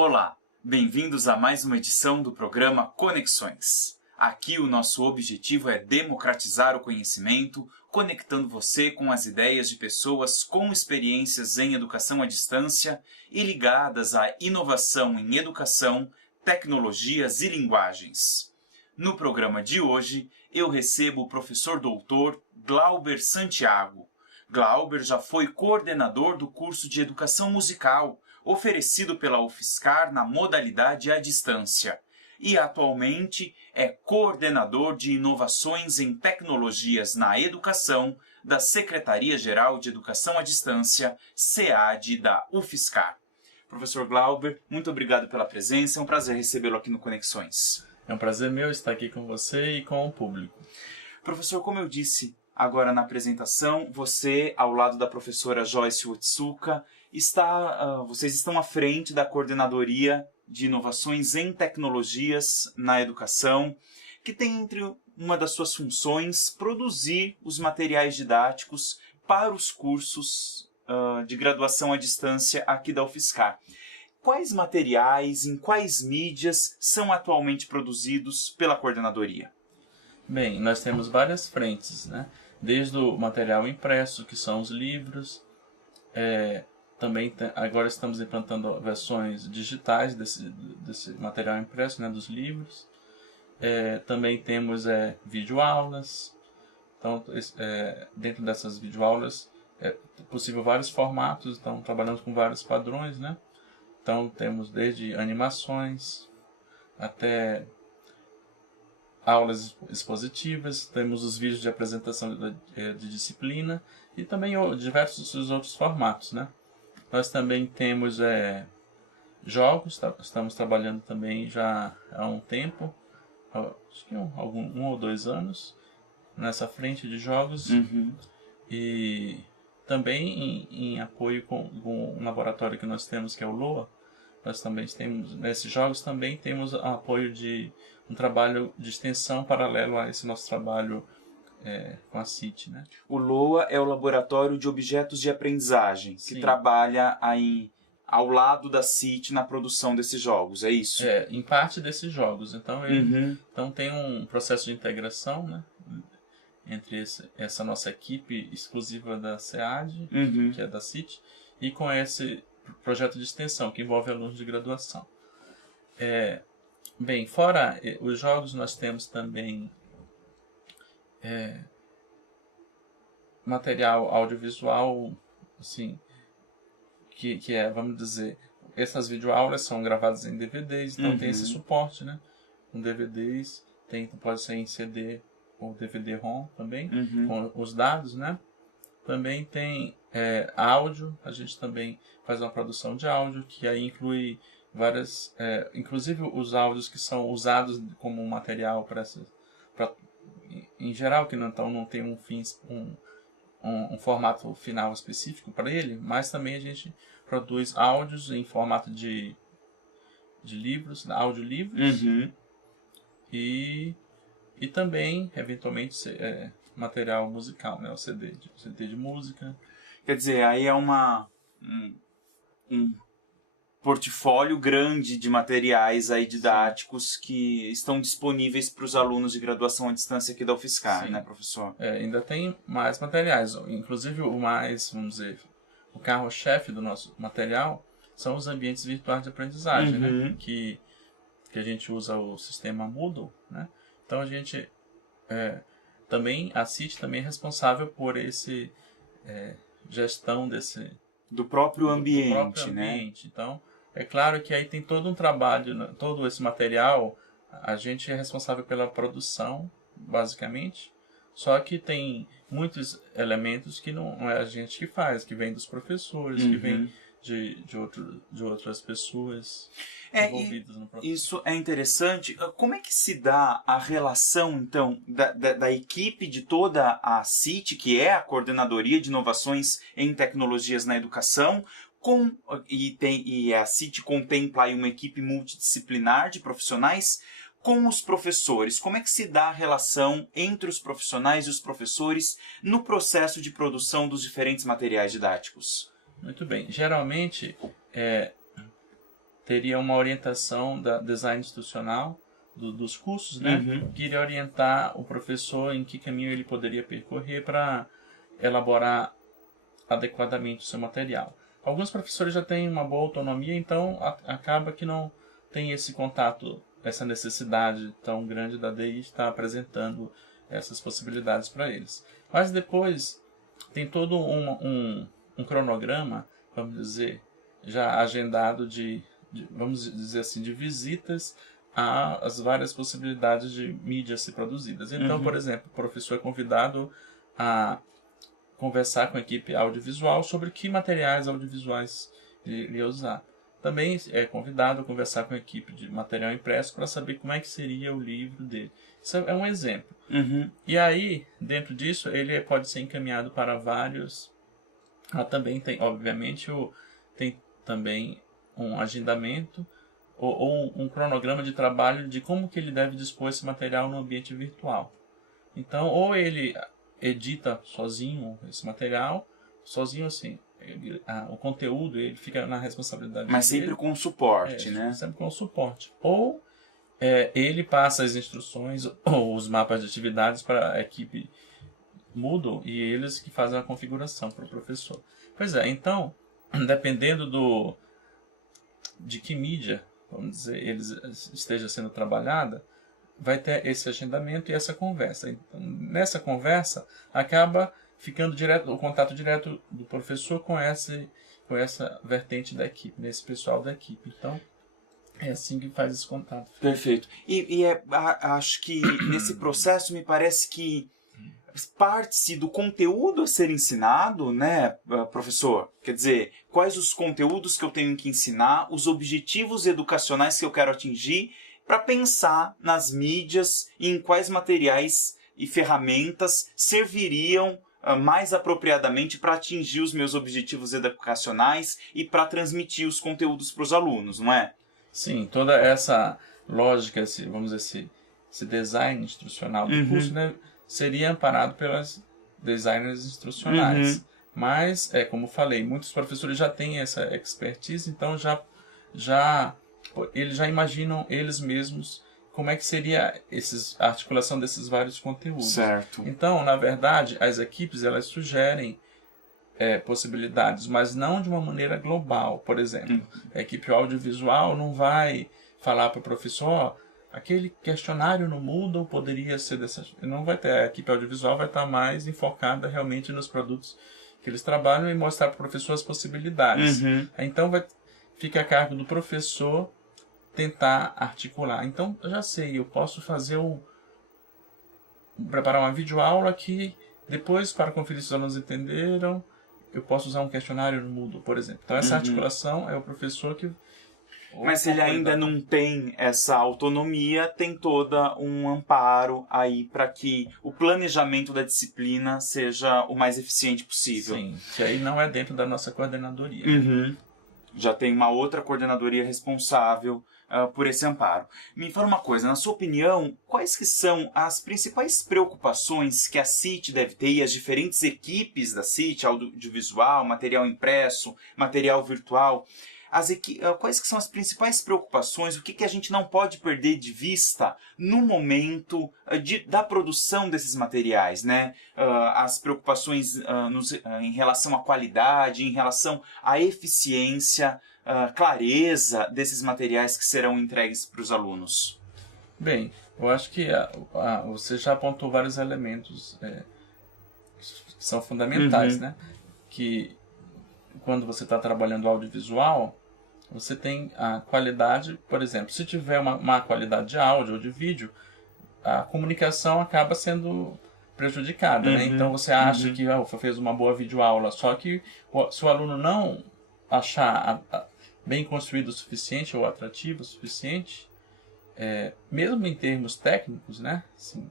Olá, bem-vindos a mais uma edição do programa Conexões. Aqui o nosso objetivo é democratizar o conhecimento, conectando você com as ideias de pessoas com experiências em educação à distância e ligadas à inovação em educação, tecnologias e linguagens. No programa de hoje, eu recebo o professor doutor Glauber Santiago. Glauber já foi coordenador do curso de Educação Musical, oferecido pela UFSCar na modalidade à distância, e atualmente é coordenador de inovações em tecnologias na educação da Secretaria-Geral de Educação à Distância, SEAD, da UFSCar. Professor Glauber, muito obrigado pela presença, é um prazer recebê-lo aqui no Conexões. É um prazer meu estar aqui com você e com o público. Professor, como eu disse agora na apresentação, você, ao lado da professora Joyce Otsuka, vocês estão à frente da Coordenadoria de Inovações em Tecnologias na Educação, que tem entre uma das suas funções produzir os materiais didáticos para os cursos de graduação à distância aqui da UFSCar. Quais materiais, em quais mídias são atualmente produzidos pela Coordenadoria? Bem, nós temos várias frentes, né? Desde o material impresso, que são os livros, também agora estamos implantando versões digitais desse material impresso, né, dos livros. Também temos videoaulas. Então, dentro dessas videoaulas é possível vários formatos, então trabalhamos com vários padrões, né? Então temos desde animações até aulas expositivas, temos os vídeos de apresentação de disciplina e também diversos outros formatos, né? Nós também temos jogos, estamos trabalhando também já há um tempo, acho que um ou 2 anos, nessa frente de jogos. E também em apoio com um laboratório que nós temos, que é o LOA, nós também temos, nesses jogos também temos apoio de um trabalho de extensão paralelo a esse nosso trabalho com a CIT, né? O LOA é o Laboratório de Objetos de Aprendizagem, que Sim. trabalha aí ao lado da CIT na produção desses jogos, é isso? Em parte desses jogos. Então, então tem um processo de integração, né, entre essa nossa equipe exclusiva da SEAD, que é da CIT, e com esse projeto de extensão, que envolve alunos de graduação. Bem, fora os jogos, nós temos também material audiovisual, assim, que vamos dizer, essas videoaulas são gravadas em DVDs, então tem esse suporte, né? Com DVDs, pode ser em CD ou DVD-ROM também, com os dados, né? Também tem áudio, a gente também faz uma produção de áudio, que aí inclui várias, inclusive os áudios que são usados como material em geral, que não tem um formato final específico para ele, mas também a gente produz áudios em formato de livros, audiolivros, e também, eventualmente, material musical, né? O CD de música. Quer dizer, aí é um portfólio grande de materiais aí didáticos que estão disponíveis para os alunos de graduação à distância aqui da UFSCar, né, professor? Ainda tem mais materiais, inclusive vamos dizer, o carro-chefe do nosso material são os ambientes virtuais de aprendizagem, né? Que a gente usa o sistema Moodle, né? Então a gente também, a CIT também é responsável por esse gestão do próprio ambiente, do próprio ambiente, né? Então, é claro que aí tem todo um trabalho, todo esse material, a gente é responsável pela produção, basicamente, só que tem muitos elementos que não é a gente que faz, que vem dos professores, que vem de outras pessoas envolvidas no processo. Isso é interessante. Como é que se dá a relação, então, da equipe de toda a CIT, que é a Coordenadoria de Inovações em Tecnologias na Educação, e a CIT contempla aí uma equipe multidisciplinar de profissionais, com os professores? Como é que se dá a relação entre os profissionais e os professores no processo de produção dos diferentes materiais didáticos? Muito bem. Geralmente, teria uma orientação da design institucional dos cursos, né? Uhum. Que iria orientar o professor em que caminho ele poderia percorrer para elaborar adequadamente o seu material. Alguns professores já têm uma boa autonomia, então acaba que não tem esse contato, essa necessidade tão grande da DI estar apresentando essas possibilidades para eles. Mas depois tem todo um cronograma, vamos dizer, já agendado vamos dizer assim, de visitas às várias possibilidades de mídias se produzidas. Então, por exemplo, o professor é convidado a conversar com a equipe audiovisual sobre que materiais audiovisuais ele ia usar. Também é convidado a conversar com a equipe de material impresso para saber como é que seria o livro dele. Isso é um exemplo. E aí, dentro disso, ele pode ser encaminhado para vários... também tem, obviamente, tem também um agendamento ou um cronograma de trabalho de como que ele deve dispor esse material no ambiente virtual. Então, ou ele edita sozinho esse material, sozinho assim, o conteúdo ele fica na responsabilidade Mas dele. sempre com suporte, né? Sempre com suporte. Ou ele passa as instruções ou os mapas de atividades para a equipe Moodle e eles que fazem a configuração para o professor. Pois é, então, dependendo de que mídia, vamos dizer, esteja sendo trabalhada, vai ter esse agendamento e essa conversa. Então, nessa conversa, acaba ficando o contato direto do professor com essa vertente da equipe, nesse pessoal da equipe. Então, é assim que faz esse contato. Perfeito. Acho que nesse processo me parece que parte-se do conteúdo a ser ensinado, né, professor? Quer dizer, quais os conteúdos que eu tenho que ensinar, os objetivos educacionais que eu quero atingir, para pensar nas mídias e em quais materiais e ferramentas serviriam mais apropriadamente para atingir os meus objetivos educacionais e para transmitir os conteúdos para os alunos, não é? Sim, toda essa lógica, vamos dizer, esse design instrucional do curso, né, seria amparado pelas designers instrucionais. Mas, como falei, muitos professores já têm essa expertise, então eles já imaginam eles mesmos como é que seria a articulação desses vários conteúdos. Certo. Então, na verdade, as equipes elas sugerem possibilidades, mas não de uma maneira global. Por exemplo, a equipe audiovisual não vai falar para o professor, aquele questionário no Moodle poderia ser dessa... Não vai ter. A equipe audiovisual vai estar mais enfocada realmente nos produtos que eles trabalham e mostrar para o professor as possibilidades. Então, fica a cargo do professor tentar articular. Então, eu já sei, eu posso preparar uma videoaula que depois, para conferir se os alunos entenderam, eu posso usar um questionário no Moodle, por exemplo. Então, essa articulação é o professor que... Mas se ele ainda não tem essa autonomia, tem toda um amparo aí para que o planejamento da disciplina seja o mais eficiente possível. Sim, que aí não é dentro da nossa coordenadoria. Já tem uma outra coordenadoria responsável por esse amparo. Me fala uma coisa, na sua opinião, quais que são as principais preocupações que a CIT deve ter e as diferentes equipes da CIT, audiovisual, material impresso, material virtual, quais que são as principais preocupações, o que a gente não pode perder de vista no momento da produção desses materiais, né? As preocupações em relação à qualidade, em relação à eficiência, clareza desses materiais que serão entregues para os alunos. Bem, eu acho que você já apontou vários elementos que são fundamentais, né? Que quando você está trabalhando audiovisual, você tem a qualidade, por exemplo, se tiver uma má qualidade de áudio ou de vídeo, a comunicação acaba sendo prejudicada, né? Então você acha que fez uma boa videoaula, só que se o aluno não achar bem construído o suficiente ou atrativo o suficiente, mesmo em termos técnicos, né? Assim,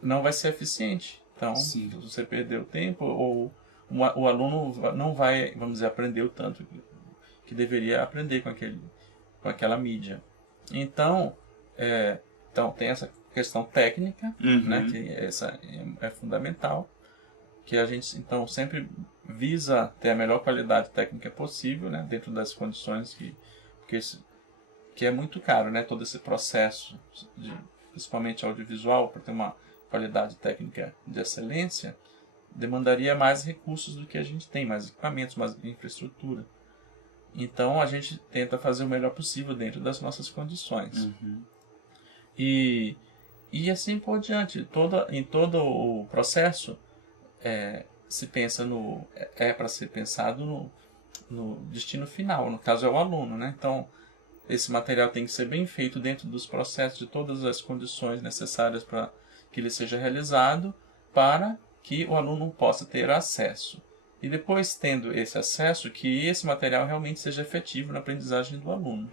não vai ser eficiente. Então, se você perdeu tempo ou o aluno não vai, vamos dizer, aprender o tanto que deveria aprender com aquela mídia. Então, tem essa questão técnica, né, que essa é fundamental, que a gente então sempre visa ter a melhor qualidade técnica possível, né, dentro das condições que que é muito caro, né? Todo esse processo, principalmente audiovisual, para ter uma qualidade técnica de excelência, demandaria mais recursos do que a gente tem, mais equipamentos, mais infraestrutura. Então a gente tenta fazer o melhor possível dentro das nossas condições. E assim por diante. Em todo o processo se pensa para ser pensado no destino final, no caso é o aluno, né? Então esse material tem que ser bem feito dentro dos processos, de todas as condições necessárias para que ele seja realizado, para que o aluno possa ter acesso. E depois, tendo esse acesso, que esse material realmente seja efetivo na aprendizagem do aluno.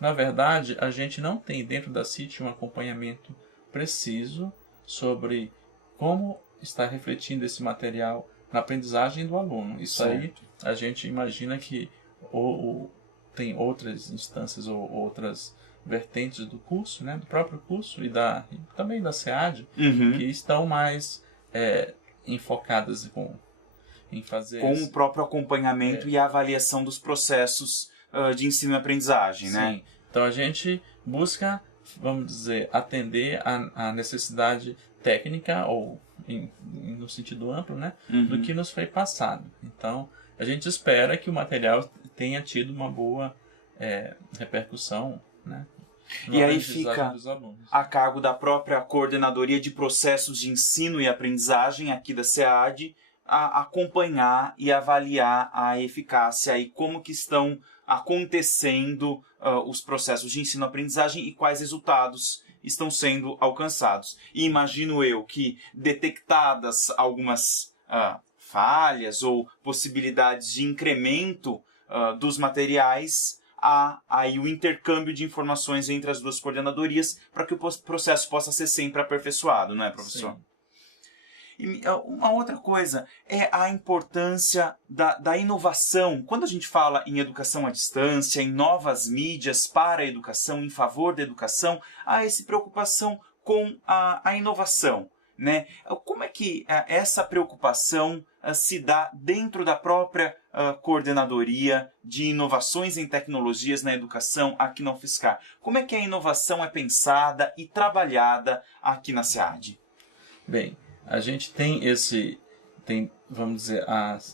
Na verdade, a gente não tem dentro da CIT um acompanhamento preciso sobre como está refletindo esse material na aprendizagem do aluno. Isso aí, a gente imagina que tem outras instâncias ou outras vertentes do curso, né, do próprio curso e também da SEAD, que estão mais enfocadas em fazer com o próprio acompanhamento e a avaliação dos processos de ensino e aprendizagem, né? Então a gente busca, vamos dizer, atender a necessidade técnica ou no sentido amplo, né, do que nos foi passado. Então a gente espera que o material tenha tido uma boa repercussão, né? E aí fica a cargo da própria Coordenadoria de Processos de Ensino e Aprendizagem aqui da SEAD a acompanhar e avaliar a eficácia e como que estão acontecendo os processos de ensino-aprendizagem e quais resultados estão sendo alcançados. E imagino eu que, detectadas algumas falhas ou possibilidades de incremento dos materiais, há aí o intercâmbio de informações entre as duas coordenadorias para que o processo possa ser sempre aperfeiçoado, não é, professor? Sim. E uma outra coisa é a importância da inovação. Quando a gente fala em educação à distância, em novas mídias para a educação, em favor da educação, há essa preocupação com a inovação, né? Como é que essa preocupação se dá dentro da própria coordenadoria de inovações em tecnologias na educação aqui na UFSCar? Como é que a inovação é pensada e trabalhada aqui na SEAD? Bem, a gente vamos dizer,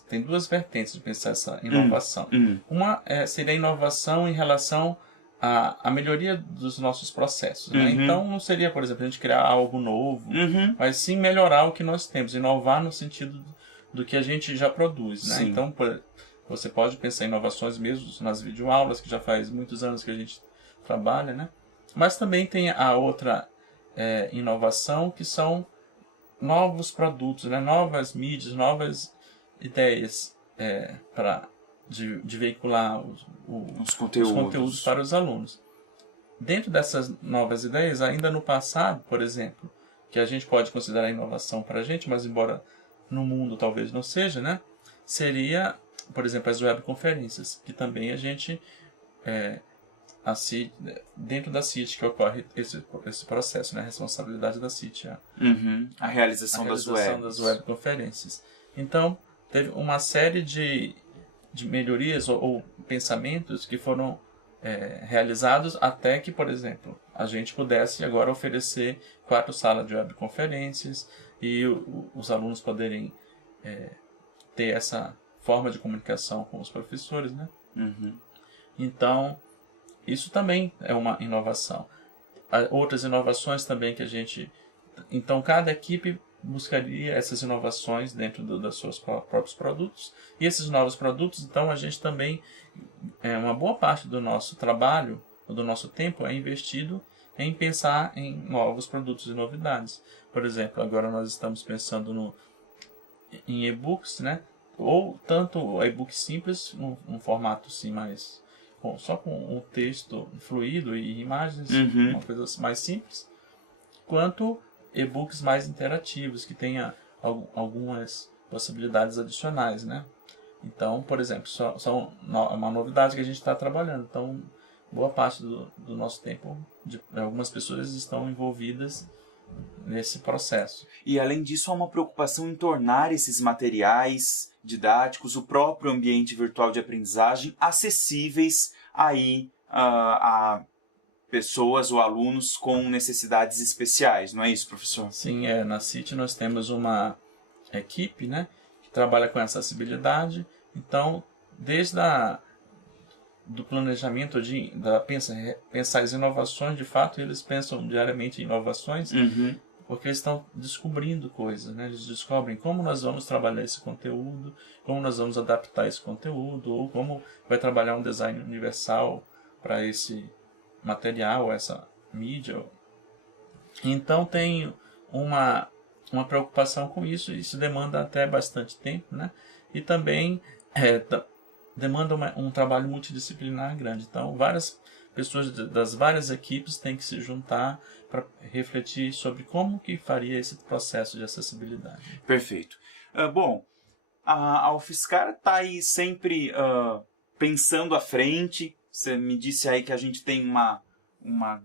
tem duas vertentes de pensar essa inovação. Uma seria a inovação em relação à melhoria dos nossos processos, né? Então não seria, por exemplo, a gente criar algo novo, mas sim melhorar o que nós temos, inovar no sentido do que a gente já produz, né? Então você pode pensar em inovações mesmo nas videoaulas, que já faz muitos anos que a gente trabalha, né? Mas também tem a outra inovação, que são novos produtos, né? Novas mídias, novas ideias de veicular os conteúdos para os alunos. Dentro dessas novas ideias, ainda no passado, por exemplo, que a gente pode considerar inovação para a gente, mas embora no mundo talvez não seja, né? Seria, por exemplo, as webconferências, que também a gente dentro da CIT que ocorre esse processo, né? A responsabilidade da CIT, a realização das webconferências. Então, teve uma série de melhorias ou pensamentos que foram realizados até que, por exemplo, a gente pudesse agora oferecer 4 salas de webconferências e os alunos poderem ter essa forma de comunicação com os professores, né? Então, isso também é uma inovação. Há outras inovações também que a gente... Então, cada equipe buscaria essas inovações dentro dos seus próprios produtos. E esses novos produtos, então, a gente também... uma boa parte do nosso trabalho, do nosso tempo, é investido em pensar em novos produtos e novidades. Por exemplo, agora nós estamos pensando em e-books, né? Ou tanto e-book simples, num formato assim mais... só com um texto fluido e imagens, uma coisa mais simples, quanto e-books mais interativos, que tenha algumas possibilidades adicionais, né? Então, por exemplo, uma novidade que a gente está trabalhando. Então, boa parte do nosso tempo, algumas pessoas estão envolvidas nesse processo. E, além disso, há uma preocupação em tornar esses materiais didáticos, o próprio ambiente virtual de aprendizagem, acessíveis aí a pessoas ou alunos com necessidades especiais, não é isso, professor? Sim, na CIT nós temos uma equipe, né, que trabalha com acessibilidade. Então, desde do planejamento pensar as inovações, de fato, eles pensam diariamente em inovações, porque eles estão descobrindo coisas, né? Eles descobrem como nós vamos trabalhar esse conteúdo, como nós vamos adaptar esse conteúdo, ou como vai trabalhar um design universal para esse material, essa mídia. Então tem uma preocupação com isso, e isso demanda até bastante tempo, né? E também demanda um trabalho multidisciplinar grande. Então, várias pessoas das várias equipes têm que se juntar para refletir sobre como que faria esse processo de acessibilidade. Perfeito. Bom, a UFSCar está aí sempre pensando à frente. Você me disse aí que a gente tem uma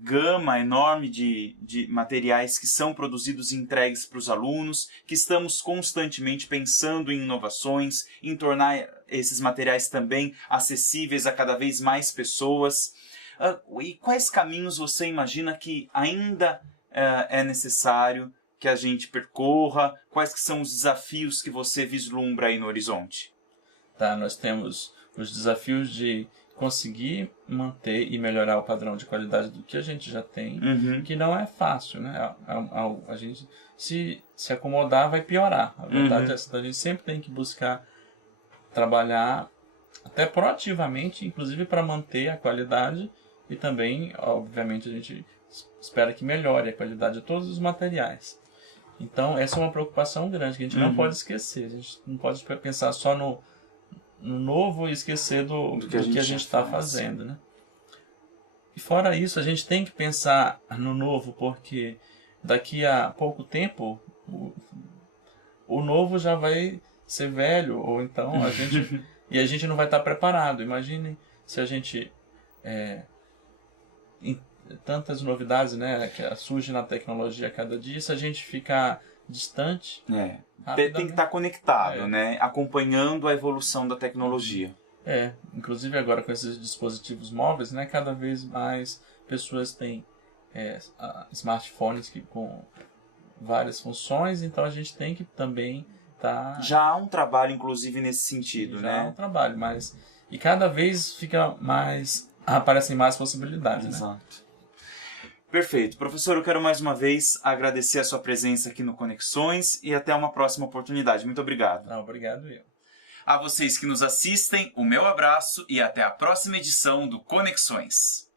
gama enorme de materiais que são produzidos e entregues para os alunos, que estamos constantemente pensando em inovações, em tornar esses materiais também acessíveis a cada vez mais pessoas. E quais caminhos você imagina que ainda é necessário que a gente percorra? Quais que são os desafios que você vislumbra aí no horizonte? Nós temos os desafios de conseguir manter e melhorar o padrão de qualidade do que a gente já tem, que não é fácil, né? A gente se acomodar vai piorar. A verdade é essa, a gente sempre tem que buscar trabalhar até proativamente, inclusive para manter a qualidade, e também, obviamente, a gente espera que melhore a qualidade de todos os materiais. Então, essa é uma preocupação grande que a gente não pode esquecer. A gente não pode pensar só no novo e esquecer do que a gente está fazendo, né? E fora isso, a gente tem que pensar no novo, porque daqui a pouco tempo o novo já vai ser velho, ou então a gente não vai estar preparado. Imagine se a gente tantas novidades, né, que surgem na tecnologia a cada dia, se a gente ficar distante, tem que estar conectado, né, acompanhando a evolução da tecnologia. Inclusive agora com esses dispositivos móveis, né, cada vez mais pessoas têm smartphones com várias funções, então a gente tem que também estar... Já há um trabalho, inclusive, nesse sentido, né? Já há um trabalho, e cada vez aparecem mais possibilidades, Exato. Né? Perfeito. Professor, eu quero mais uma vez agradecer a sua presença aqui no Conexões e até uma próxima oportunidade. Muito obrigado. Obrigado eu. A vocês que nos assistem, o meu abraço e até a próxima edição do Conexões.